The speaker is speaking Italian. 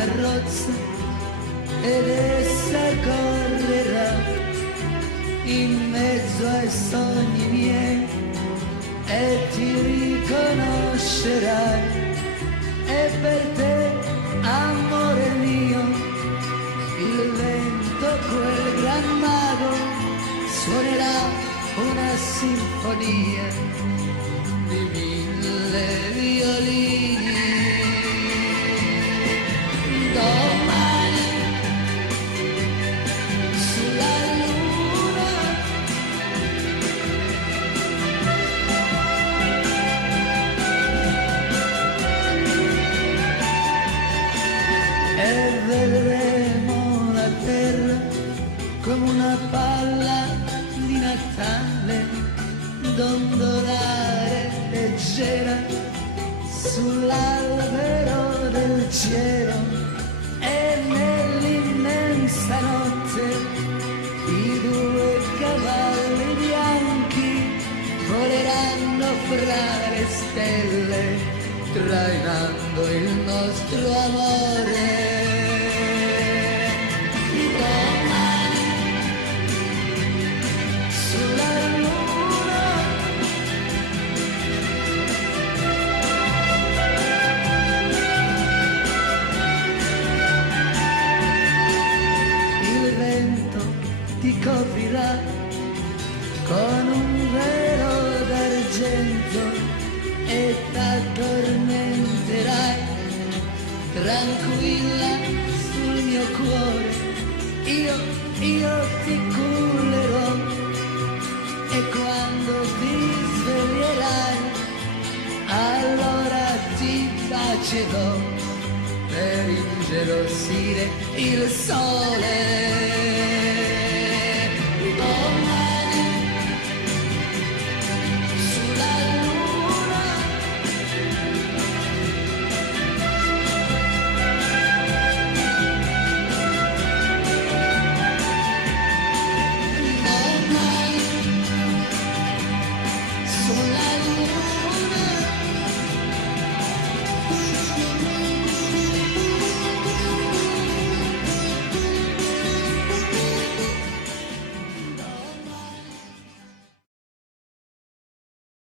carrozza ed essa correrà in mezzo ai sogni miei e ti riconoscerai. E per te, amore mio, il vento, quel gran mago, suonerà una sinfonia di 1000 violini. Domani sulla luna e vedremo la terra come una palla di Natale dondolare leggera sull'albero del cielo. E nell'immensa notte i due cavalli bianchi voleranno fra le stelle, trainando il nostro amore. Domani sulla luna il vento ti coprirà con un velo d'argento e t'addormenterai tranquilla sul mio cuore. Io ti cullerò e quando ti sveglierai allora ti bacerò per ingelosire il sole.